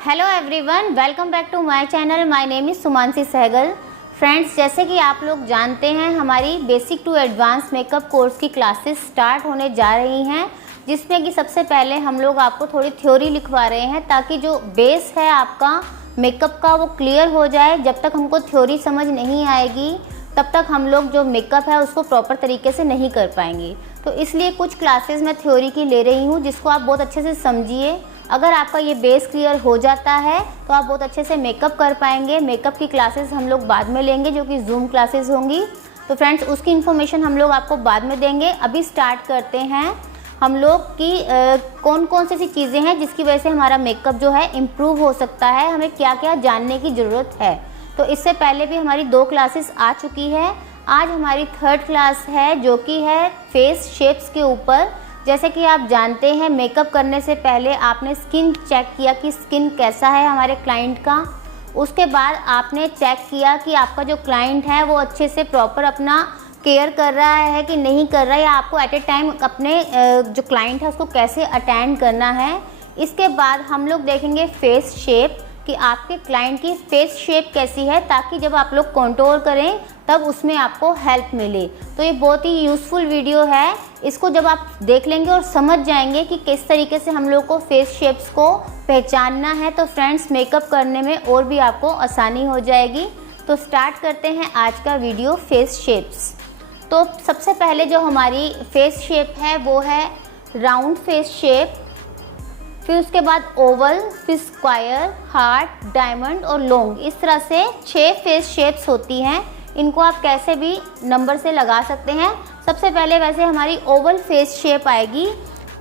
Hello everyone, welcome back to my channel. My name is Sumanasi Sehgal. Friends, जैसे कि आप लोग जानते हैं, हमारी basic to advance makeup course की क्लासेस स्टार्ट होने जा रही हैं, जिसमें कि सबसे पहले हम लोग आपको थोड़ी थ्योरी लिखवा रहे हैं ताकि जो बेस है आपका मेकअप का वो क्लियर हो जाए। जब तक हमको थ्योरी समझ नहीं आएगी तब तक हम लोग जो मेकअप है उसको प्रॉपर तरीके से नहीं कर पाएंगे। तो इसलिए कुछ क्लासेस मैं थ्योरी की ले रही हूँ, जिसको आप बहुत अच्छे से समझिए। अगर आपका ये बेस क्लियर हो जाता है तो आप बहुत अच्छे से मेकअप कर पाएंगे। मेकअप की क्लासेस हम लोग बाद में लेंगे, जो कि जूम क्लासेस होंगी। तो फ्रेंड्स, उसकी इन्फॉर्मेशन हम लोग आपको बाद में देंगे। अभी स्टार्ट करते हैं हम लोग की कौन कौन सी ऐसी चीज़ें हैं जिसकी वजह से हमारा मेकअप जो है इम्प्रूव हो सकता है, हमें क्या क्या जानने की ज़रूरत है। तो इससे पहले भी हमारी 2 क्लासेस आ चुकी है। आज हमारी 3rd क्लास है, जो कि है फेस शेप्स के ऊपर। जैसे कि आप जानते हैं, मेकअप करने से पहले आपने स्किन चेक किया कि स्किन कैसा है हमारे क्लाइंट का। उसके बाद आपने चेक किया कि आपका जो क्लाइंट है वो अच्छे से प्रॉपर अपना केयर कर रहा है कि नहीं कर रहा है, या आपको एट ए टाइम अपने जो क्लाइंट है उसको कैसे अटेंड करना है। इसके बाद हम लोग देखेंगे फेस शेप, कि आपके क्लाइंट की फेस शेप कैसी है, ताकि जब आप लोग कंटूर करें तब उसमें आपको हेल्प मिले। तो ये बहुत ही यूज़फुल वीडियो है। इसको जब आप देख लेंगे और समझ जाएंगे कि किस तरीके से हम लोग को फेस शेप्स को पहचानना है, तो फ्रेंड्स मेकअप करने में और भी आपको आसानी हो जाएगी। तो स्टार्ट करते हैं आज का वीडियो, फेस शेप्स। तो सबसे पहले जो हमारी फेस शेप है वो है राउंड फेस शेप, फिर उसके बाद ओवल, फिर स्क्वायर, हार्ट, डायमंड और लॉन्ग। इस तरह से 6 फेस शेप्स होती हैं। इनको आप कैसे भी नंबर से लगा सकते हैं। सबसे पहले वैसे हमारी ओवल फेस शेप आएगी।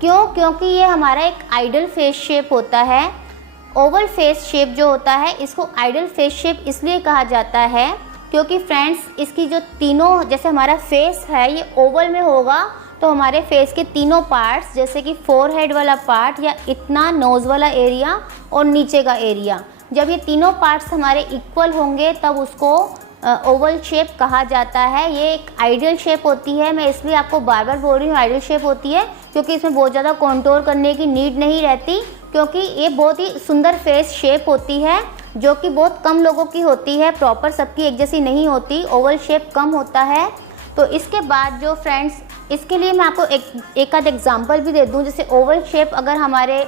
क्योंकि ये हमारा एक आइडल फेस शेप होता है। ओवल फेस शेप जो होता है, इसको आइडल फेस शेप इसलिए कहा जाता है क्योंकि फ्रेंड्स, इसकी जो तीनों, जैसे हमारा फेस है ये ओवल में होगा, तो हमारे फेस के तीनों पार्ट्स, जैसे कि फोरहेड वाला पार्ट या इतना नोज़ वाला एरिया और नीचे का एरिया, जब ये तीनों पार्ट्स हमारे इक्वल होंगे तब उसको ओवल शेप कहा जाता है। ये एक आइडियल शेप होती है। मैं इसलिए आपको बार बार बोल रही हूँ आइडियल शेप होती है, क्योंकि इसमें बहुत ज़्यादा कंटूर करने की नीड नहीं रहती, क्योंकि ये बहुत ही सुंदर फेस शेप होती है, जो कि बहुत कम लोगों की होती है, प्रॉपर सबकी एक जैसी नहीं होती। ओवल शेप कम होता है। तो इसके बाद जो फ्रेंड्स, इसके लिए मैं आपको एक आध एग्जांपल भी दे दूं। जैसे ओवल शेप अगर हमारे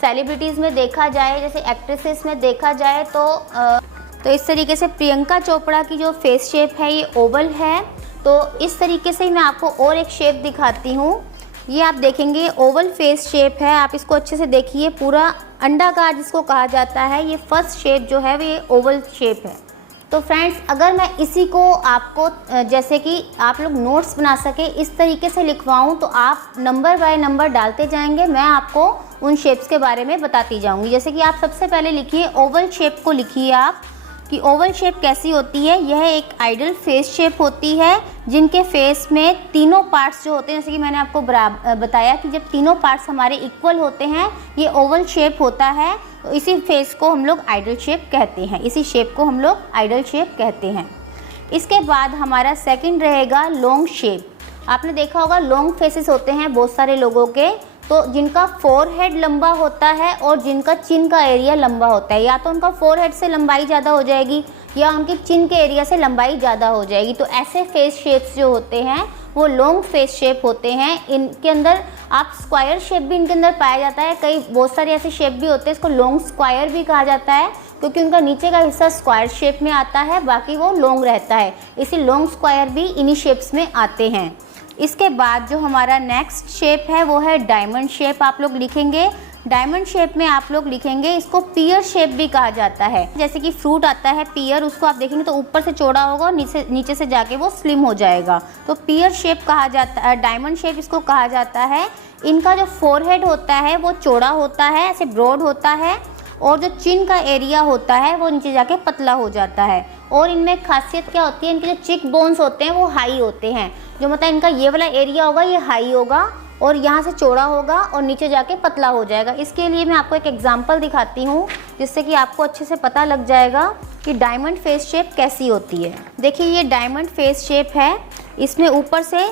सेलिब्रिटीज़ में देखा जाए, जैसे एक्ट्रेसेस में देखा जाए, तो इस तरीके से प्रियंका चोपड़ा की जो फेस शेप है ये ओवल है। तो इस तरीके से मैं आपको और एक शेप दिखाती हूँ। ये आप देखेंगे ओवल फेस शेप है। आप इसको अच्छे से देखिए, पूरा अंडाकार जिसको कहा जाता है, ये फर्स्ट शेप जो है ये ओवल शेप है। तो फ्रेंड्स, अगर मैं इसी को आपको जैसे कि आप लोग नोट्स बना सके इस तरीके से लिखवाऊं, तो आप नंबर बाय नंबर डालते जाएंगे, मैं आपको उन शेप्स के बारे में बताती जाऊंगी। जैसे कि आप सबसे पहले लिखिए ओवल शेप को, लिखिए आप कि ओवल शेप कैसी होती है। यह एक आइडल फेस शेप होती है, जिनके फेस में तीनों पार्ट्स जो होते हैं, जैसे कि मैंने आपको बताया कि जब तीनों पार्ट्स हमारे इक्वल होते हैं ये ओवल शेप होता है। तो इसी फेस को हम लोग आइडल शेप कहते हैं, इसी शेप को हम लोग आइडल शेप कहते हैं। इसके बाद हमारा सेकंड रहेगा लॉन्ग शेप। आपने देखा होगा लॉन्ग फेसेस होते हैं बहुत सारे लोगों के, तो जिनका फोरहेड लंबा होता है और जिनका चिन का एरिया लंबा होता है, या तो उनका फोरहेड से लंबाई ज़्यादा हो जाएगी या उनकी चिन के एरिया से लंबाई ज़्यादा हो जाएगी। तो ऐसे फेस शेप्स जो होते हैं वो लॉन्ग फेस शेप होते हैं। इनके अंदर आप स्क्वायर शेप भी इनके अंदर पाया जाता है। कई बहुत सारे ऐसे शेप भी होते हैं, इसको लॉन्ग स्क्वायर भी कहा जाता है, क्योंकि उनका नीचे का हिस्सा स्क्वायर शेप में आता है, बाकी वो लॉन्ग रहता है। इसी लॉन्ग स्क्वायर भी इन्हीं शेप्स में आते हैं। इसके बाद जो हमारा नेक्स्ट शेप है वो है डायमंड शेप। आप लोग लिखेंगे डायमंड शेप में, आप लोग लिखेंगे इसको पियर शेप भी कहा जाता है। जैसे कि फ्रूट आता है पियर, उसको आप देखेंगे तो ऊपर से चौड़ा होगा और नीचे से जाके वो स्लिम हो जाएगा, तो पियर शेप कहा जाता है। डायमंड शेप इसको कहा जाता है। इनका जो फोरहेड होता है वो चौड़ा होता है, ऐसे ब्रॉड होता है, और जो चिन का एरिया होता है वो नीचे जाके पतला हो जाता है। और इनमें खासियत क्या होती है, इनके जो चिक बोन्स होते हैं वो हाई होते हैं। जो मतलब इनका ये वाला एरिया होगा ये हाई होगा और यहाँ से चौड़ा होगा और नीचे जाके पतला हो जाएगा। इसके लिए मैं आपको एक एग्जांपल दिखाती हूँ, जिससे कि आपको अच्छे से पता लग जाएगा कि डायमंड फेस शेप कैसी होती है। देखिए ये डायमंड फेस शेप है, इसमें ऊपर से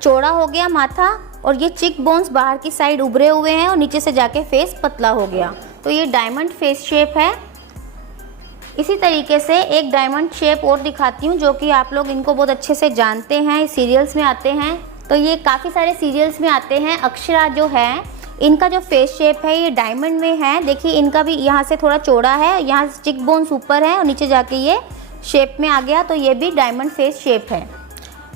चौड़ा हो गया माथा और ये चिक बोन्स बाहर की साइड उभरे हुए हैं और नीचे से जाके फेस पतला हो गया। तो ये डायमंड फेस शेप है। इसी तरीके से एक डायमंड शेप और दिखाती हूँ, जो कि आप लोग इनको बहुत अच्छे से जानते हैं, सीरियल्स में आते हैं। तो ये काफ़ी सारे सीरियल्स में आते हैं। अक्षरा जो है, इनका जो फेस शेप है ये डायमंड में है। देखिए इनका भी यहाँ से थोड़ा चौड़ा है, यहाँ चिक बोन्स ऊपर है और नीचे जाके ये शेप में आ गया, तो ये भी डायमंड फेस शेप है।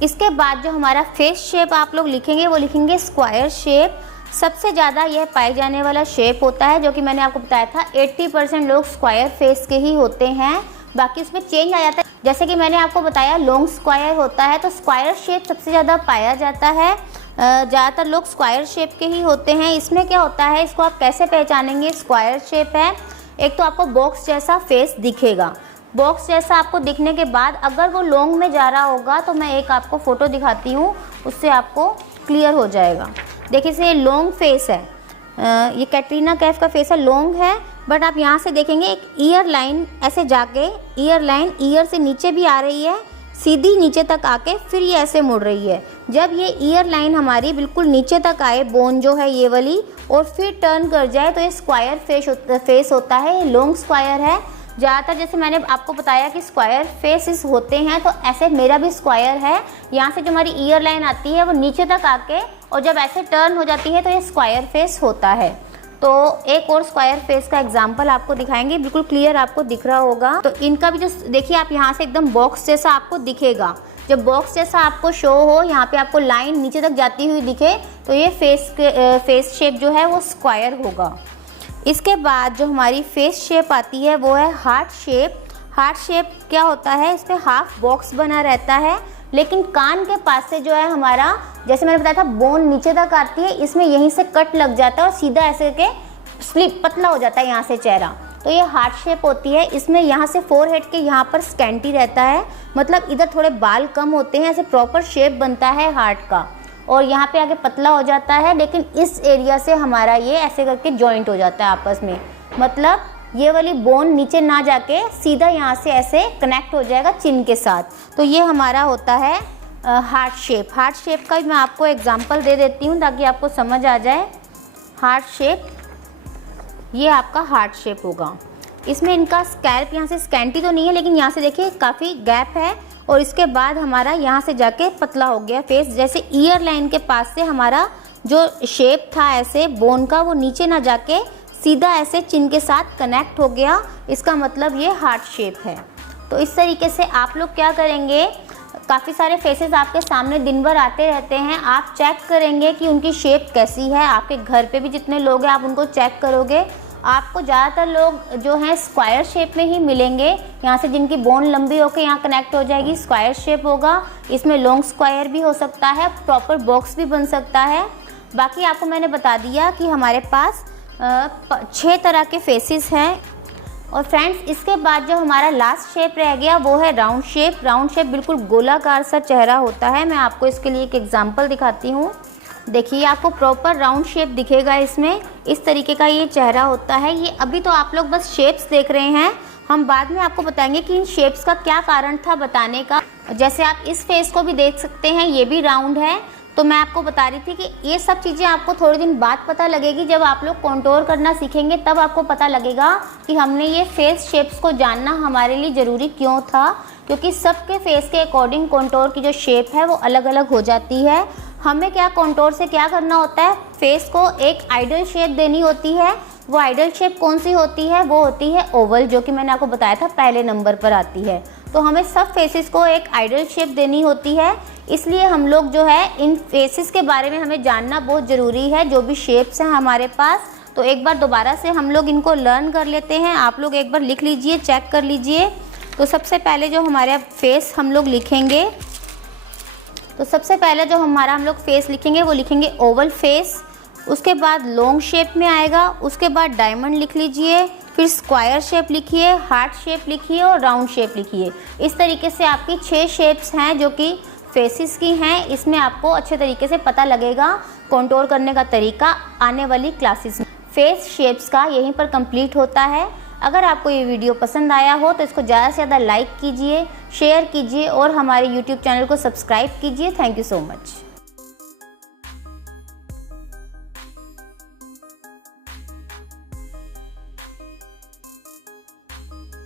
इसके बाद जो हमारा फेस शेप आप लोग लिखेंगे वो लिखेंगे स्क्वायर शेप। सबसे ज़्यादा यह पाए जाने वाला शेप होता है, जो कि मैंने आपको बताया था 80% लोग स्क्वायर फेस के ही होते हैं, बाकी उसमें चेंज आ जाता है। जैसे कि मैंने आपको बताया लॉन्ग स्क्वायर होता है, तो स्क्वायर शेप सबसे ज़्यादा पाया जाता है। ज़्यादातर लोग स्क्वायर शेप के ही होते हैं। इसमें क्या होता है, इसको आप कैसे पहचानेंगे स्क्वायर शेप है, एक तो आपको बॉक्स जैसा फेस दिखेगा। बॉक्स जैसा आपको दिखने के बाद अगर वो लॉन्ग में जा रहा होगा, तो मैं एक आपको फ़ोटो दिखाती हूँ, उससे आपको क्लियर हो जाएगा। देखिए इसे लॉन्ग फेस है, ये कैटरीना कैफ का फेस है, लॉन्ग है। बट आप यहाँ से देखेंगे एक ईयर लाइन ऐसे जाके, ईयर लाइन ईयर से नीचे भी आ रही है, सीधी नीचे तक आके फिर ये ऐसे मुड़ रही है। जब ये ईयर लाइन हमारी बिल्कुल नीचे तक आए, बोन जो है ये वाली, और फिर टर्न कर जाए, तो ये स्क्वायर फेस होता है, ये लॉन्ग स्क्वायर है। ज़्यादातर जैसे मैंने आपको बताया कि स्क्वायर फेसेस होते हैं, तो ऐसे मेरा भी स्क्वायर है। यहाँ से जो हमारी ईयर लाइन आती है वो नीचे तक आके, और जब ऐसे टर्न हो जाती है तो ये स्क्वायर फेस होता है। तो एक और स्क्वायर फेस का एग्जांपल आपको दिखाएंगे, बिल्कुल क्लियर आपको दिख रहा होगा। तो इनका भी जो देखिए आप यहाँ से एकदम बॉक्स जैसा आपको दिखेगा। जब बॉक्स जैसा आपको शो हो, यहाँ पे आपको लाइन नीचे तक जाती हुई दिखे, तो ये फेस शेप जो है वो स्क्वायर होगा। इसके बाद जो हमारी फेस शेप आती है वो है हार्ट शेप। हार्ट शेप क्या होता है, इस पर हाफ बॉक्स बना रहता है, लेकिन कान के पास से जो है हमारा, जैसे मैंने बताया था बोन नीचे तक आती है, इसमें यहीं से कट लग जाता है और सीधा ऐसे के स्लिप पतला हो जाता है यहाँ से चेहरा, तो ये हार्ट शेप होती है। इसमें यहाँ से फोरहेड के यहाँ पर स्कैंटी रहता है, मतलब इधर थोड़े बाल कम होते हैं, ऐसे प्रॉपर शेप बनता है हार्ट का, और यहाँ पे आगे पतला हो जाता है, लेकिन इस एरिया से हमारा ये ऐसे करके जॉइंट हो जाता है आपस में, मतलब ये वाली बोन नीचे ना जाके सीधा यहाँ से ऐसे कनेक्ट हो जाएगा चिन के साथ। तो ये हमारा होता है हार्ट शेप। हार्ट शेप का मैं आपको एग्जांपल दे देती हूँ ताकि आपको समझ आ जाए। हार्ट शेप, ये आपका हार्ट शेप होगा। इसमें इनका स्कैल्प यहाँ से स्कैंटी तो नहीं है, लेकिन यहाँ से देखिए काफ़ी गैप है, और इसके बाद हमारा यहाँ से जाके पतला हो गया फेस। जैसे ईयर लाइन के पास से हमारा जो शेप था ऐसे बोन का, वो नीचे ना जाके सीधा ऐसे चिन के साथ कनेक्ट हो गया, इसका मतलब ये हार्ट शेप है। तो इस तरीके से आप लोग क्या करेंगे, काफ़ी सारे फेसेस आपके सामने दिन भर आते रहते हैं, आप चेक करेंगे कि उनकी शेप कैसी है। आपके घर पे भी जितने लोग हैं आप उनको चेक करोगे, आपको ज़्यादातर लोग जो हैं स्क्वायर शेप में ही मिलेंगे। यहाँ से जिनकी बोन लंबी होकर यहाँ कनेक्ट हो जाएगी, स्क्वायर शेप होगा। इसमें लॉन्ग स्क्वायर भी हो सकता है, प्रॉपर बॉक्स भी बन सकता है। बाकी आपको मैंने बता दिया कि हमारे पास 6 तरह के फेसेस हैं। और फ्रेंड्स इसके बाद जो हमारा लास्ट शेप रह गया वो है राउंड शेप। राउंड शेप बिल्कुल गोलाकार सा चेहरा होता है। मैं आपको इसके लिए एक एग्जांपल दिखाती हूँ। देखिए आपको प्रॉपर राउंड शेप दिखेगा इसमें, इस तरीके का ये चेहरा होता है। ये अभी तो आप लोग बस शेप्स देख रहे हैं, हम बाद में आपको बताएंगे कि इन शेप्स का क्या कारण था बताने का। जैसे आप इस फेस को भी देख सकते हैं, ये भी राउंड है। तो मैं आपको बता रही थी कि ये सब चीज़ें आपको थोड़े दिन बाद पता लगेगी, जब आप लोग कॉन्टोर करना सीखेंगे तब आपको पता लगेगा कि हमने ये फेस शेप्स को जानना हमारे लिए ज़रूरी क्यों था। क्योंकि सबके फेस के अकॉर्डिंग कॉन्टोर की जो शेप है वो अलग अलग हो जाती है। हमें क्या कॉन्टोर से क्या करना होता है, फेस को एक आइडियल शेप देनी होती है। वो आइडियल शेप कौन सी होती है, वो होती है ओवल, जो कि मैंने आपको बताया था पहले नंबर पर आती है। तो हमें सब फेसेस को एक आइडियल शेप देनी होती है, इसलिए हम लोग जो है इन फेसेस के बारे में हमें जानना बहुत ज़रूरी है, जो भी शेप्स हैं हमारे पास। तो एक बार दोबारा से हम लोग इनको लर्न कर लेते हैं। आप लोग एक बार लिख लीजिए, चेक कर लीजिए। तो सबसे पहले जो हमारे फेस हम लोग लिखेंगे, तो सबसे पहले जो हम लोग फेस लिखेंगे वो लिखेंगे ओवल फेस। उसके बाद लॉन्ग शेप में आएगा, उसके बाद डायमंड लिख लीजिए, फिर स्क्वायर शेप लिखिए, हार्ट शेप लिखिए और राउंड शेप लिखिए। इस तरीके से आपकी 6 शेप्स हैं जो कि फेसेस की हैं। इसमें आपको अच्छे तरीके से पता लगेगा कॉन्टोर करने का तरीका आने वाली क्लासेस में। फेस शेप्स का यहीं पर कंप्लीट होता है। अगर आपको ये वीडियो पसंद आया हो तो इसको ज़्यादा से ज़्यादा लाइक कीजिए, शेयर कीजिए और हमारे YouTube चैनल को सब्सक्राइब कीजिए। Thank you so much.